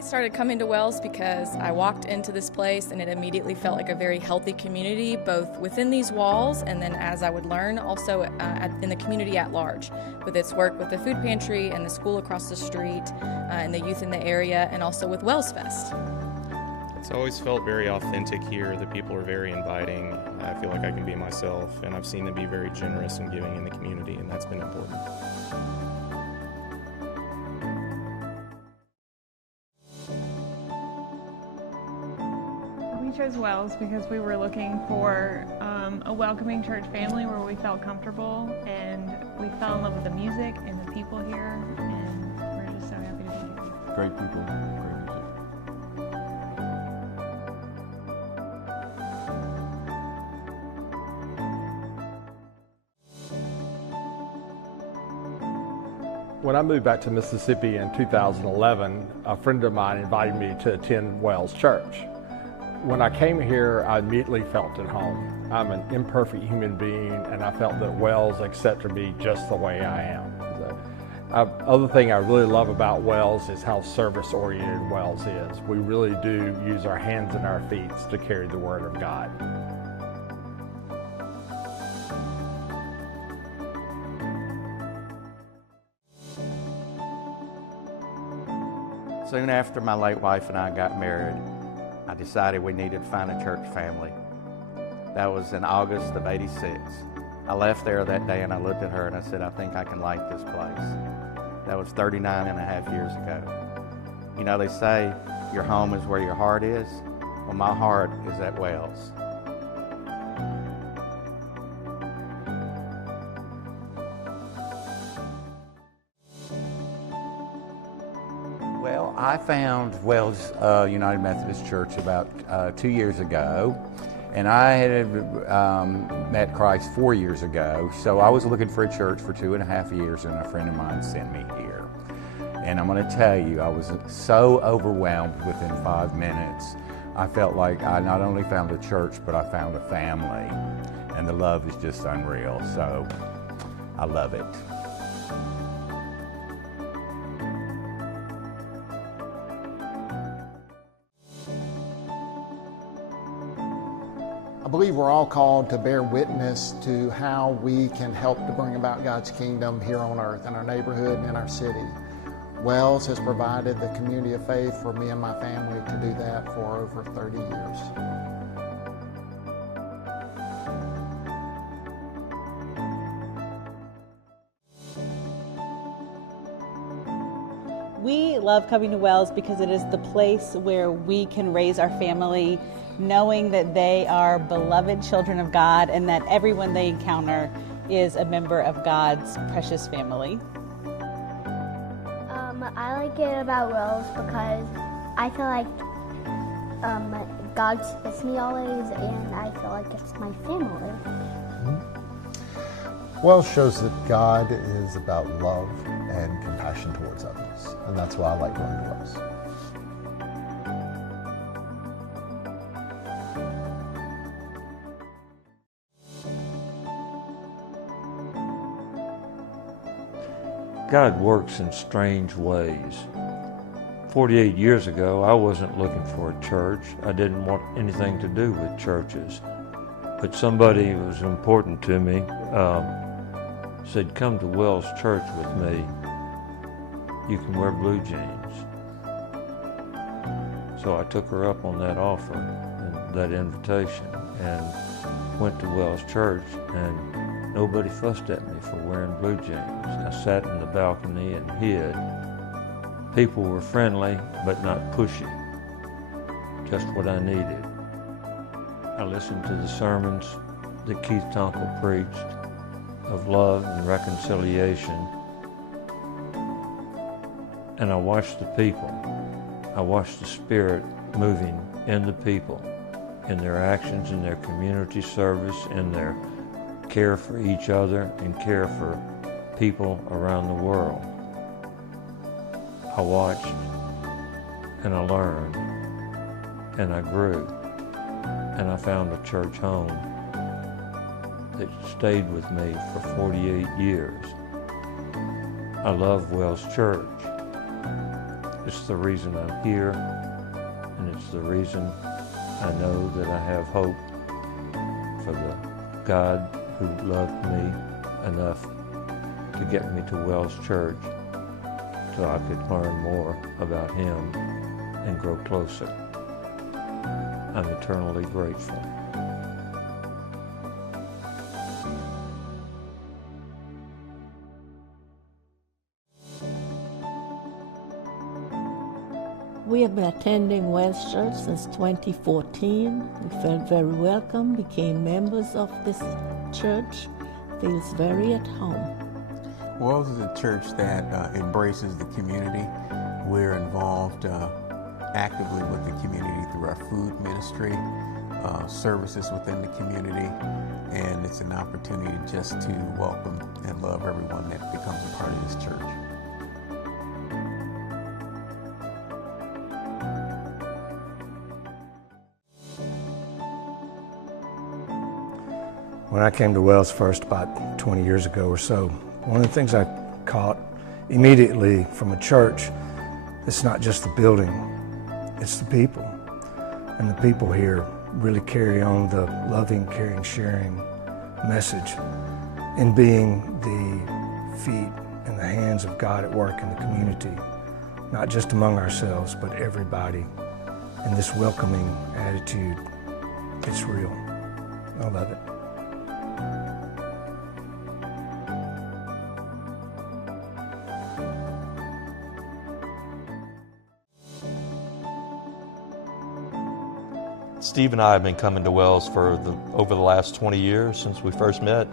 I started coming to Wells because I walked into this place and it immediately felt like a very healthy community, both within these walls and then, as I would learn, also in the community at large, with its work with the food pantry and the school across the street and the youth in the area, and also with Wells Fest. It's always felt very authentic here. The people are very inviting. I feel like I can be myself, and I've seen them be very generous and giving in the community, and that's been important. We chose Wells because we were looking for a welcoming church family where we felt comfortable, and we fell in love with the music and the people here, and we're just so happy to be here. Great people, great music. When I moved back to Mississippi in 2011, a friend of mine invited me to attend Wells Church. When I came here, I immediately felt at home. I'm an imperfect human being, and I felt that Wells accepted me just the way I am. The other thing I really love about Wells is how service-oriented Wells is. We really do use our hands and our feet to carry the Word of God. Soon after my late wife and I got married, I decided we needed to find a church family. That was in August of '86. I left there that day and I looked at her and I said, I think I can like this place. That was 39 and a half years ago. You know, they say your home is where your heart is. Well, my heart is at Wells. Well, I found Wells United Methodist Church about 2 years ago, and I had met Christ 4 years ago, so I was looking for a church for 2.5 years, and a friend of mine sent me here. And I'm going to tell you, I was so overwhelmed within 5 minutes. I felt like I not only found a church, but I found a family, and the love is just unreal, so I love it. I believe we're all called to bear witness to how we can help to bring about God's kingdom here on earth, in our neighborhood and in our city. Wells has provided the community of faith for me and my family to do that for over 30 years. We love coming to Wells because it is the place where we can raise our family, knowing that they are beloved children of God and that everyone they encounter is a member of God's precious family. I like it about Wells because I feel like God's with me always, and I feel like it's my family. Wells shows that God is about love and compassion towards others, and that's why I like going to Wells. God works in strange ways. 48 years ago, I wasn't looking for a church. I didn't want anything to do with churches. But somebody who was important to me said, come to Wells Church with me. You can wear blue jeans. So I took her up on that offer and that invitation and went to Wells Church, and nobody fussed at me for wearing blue jeans. I sat in the balcony and hid. People were friendly, but not pushy. Just what I needed. I listened to the sermons that Keith Tonkel preached of love and reconciliation. And I watched the people. I watched the Spirit moving in the people, in their actions, in their community service, in their care for each other and care for people around the world. I watched and I learned and I grew, and I found a church home that stayed with me for 48 years. I love Wells Church. It's the reason I'm here, and it's the reason I know that I have hope for the God who loved me enough to get me to Wells Church so I could learn more about Him and grow closer. I'm eternally grateful. We have been attending Wells Church since 2014. We felt very welcome, became members of this church, feels very at home. Wells is a church that embraces the community. We're involved actively with the community through our food ministry, services within the community, and it's an opportunity just to welcome and love everyone that becomes a part of this church. When I came to Wells first about 20 years ago or so, one of the things I caught immediately from a church, it's not just the building, it's the people. And the people here really carry on the loving, caring, sharing message in being the feet and the hands of God at work in the community, not just among ourselves, but everybody. And this welcoming attitude, it's real. I love it. Steve and I have been coming to Wells for over the last 20 years since we first met,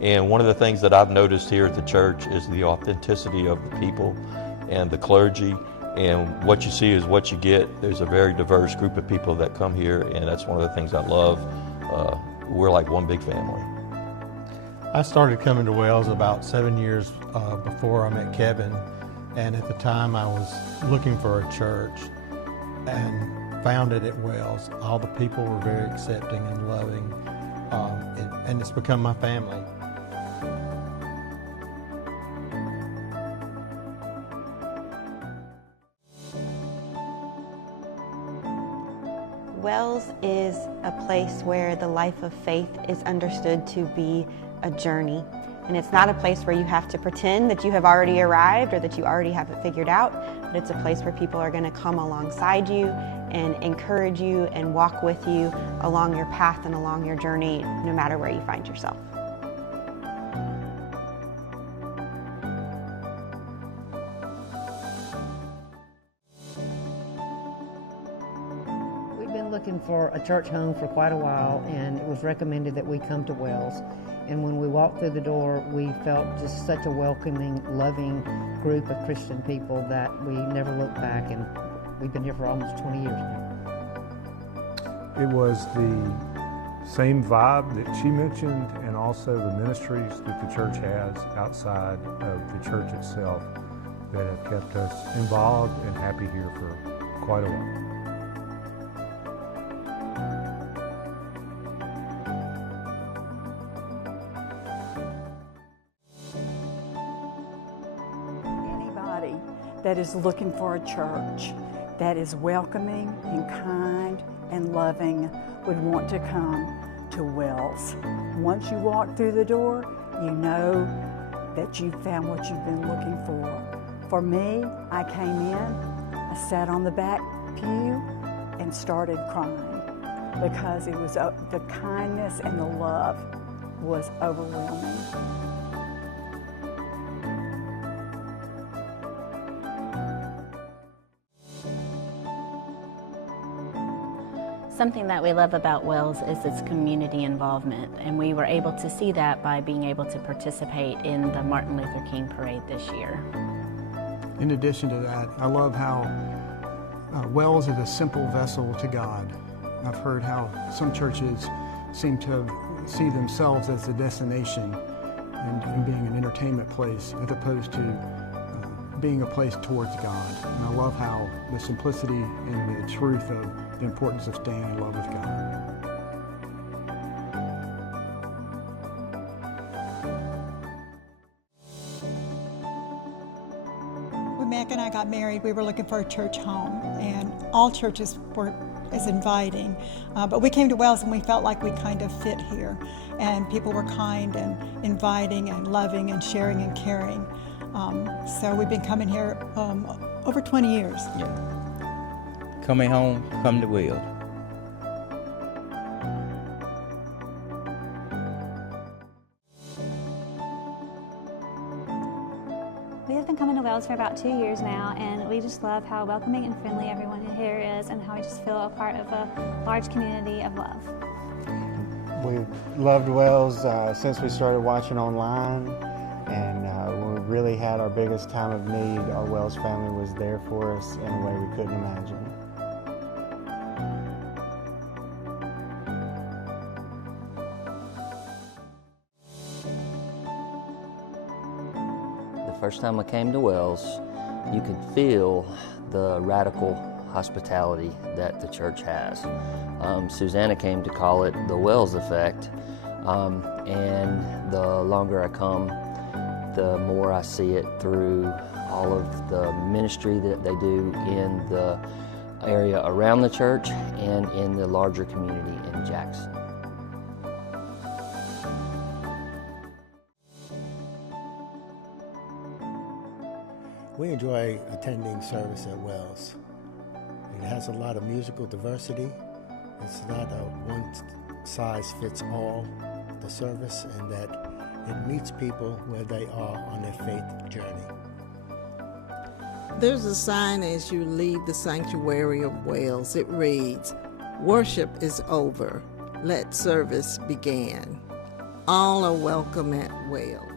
and one of the things that I've noticed here at the church is the authenticity of the people and the clergy, and what you see is what you get. There's a very diverse group of people that come here, and that's one of the things I love. We're like one big family. I started coming to Wells about 7 years before I met Kevin, and at the time I was looking for a church and found it at Wells. All the people were very accepting and loving, and it's become my family. Wells is a place where the life of faith is understood to be a journey. And it's not a place where you have to pretend that you have already arrived or that you already have it figured out, but it's a place where people are going to come alongside you and encourage you and walk with you along your path and along your journey, no matter where you find yourself. We've been looking for a church home for quite a while, and it was recommended that we come to Wells. And when we walked through the door, we felt just such a welcoming, loving group of Christian people that we never looked back, and we've been here for almost 20 years now. It was the same vibe that she mentioned, and also the ministries that the church has outside of the church itself that have kept us involved and happy here for quite a while. That is looking for a church that is welcoming and kind and loving would want to come to Wells. Once you walk through the door, you know that you've found what you've been looking for. For me, I came in, I sat on the back pew and started crying because it was the kindness and the love was overwhelming. Something that we love about Wells is its community involvement, and we were able to see that by being able to participate in the Martin Luther King Parade this year. In addition to that, I love how Wells is a simple vessel to God. I've heard how some churches seem to see themselves as a destination and being an entertainment place as opposed to being a place towards God. And I love how the simplicity and the truth of the importance of staying in love with God. When Mac and I got married, we were looking for a church home, and all churches were as inviting. But we came to Wells and we felt like we kind of fit here. And people were kind and inviting and loving and sharing and caring. So we've been coming here over 20 years. Yeah. Coming home, come to Wells. We have been coming to Wells for about 2 years now, and we just love how welcoming and friendly everyone here is and how we just feel a part of a large community of love. We've loved Wells since we started watching online, and when we really had our biggest time of need, our Wells family was there for us in a way we couldn't imagine. The first time I came to Wells, you could feel the radical hospitality that the church has. Susanna came to call it the Wells effect, and the longer I come, the more I see it through all of the ministry that they do in the area around the church and in the larger community in Jackson. We enjoy attending service at Wells. It has a lot of musical diversity. It's not a one-size-fits-all, the service, and that it meets people where they are on their faith journey. There's a sign as you leave the sanctuary of Wells. It reads, "Worship is over. Let service begin. All are welcome at Wells."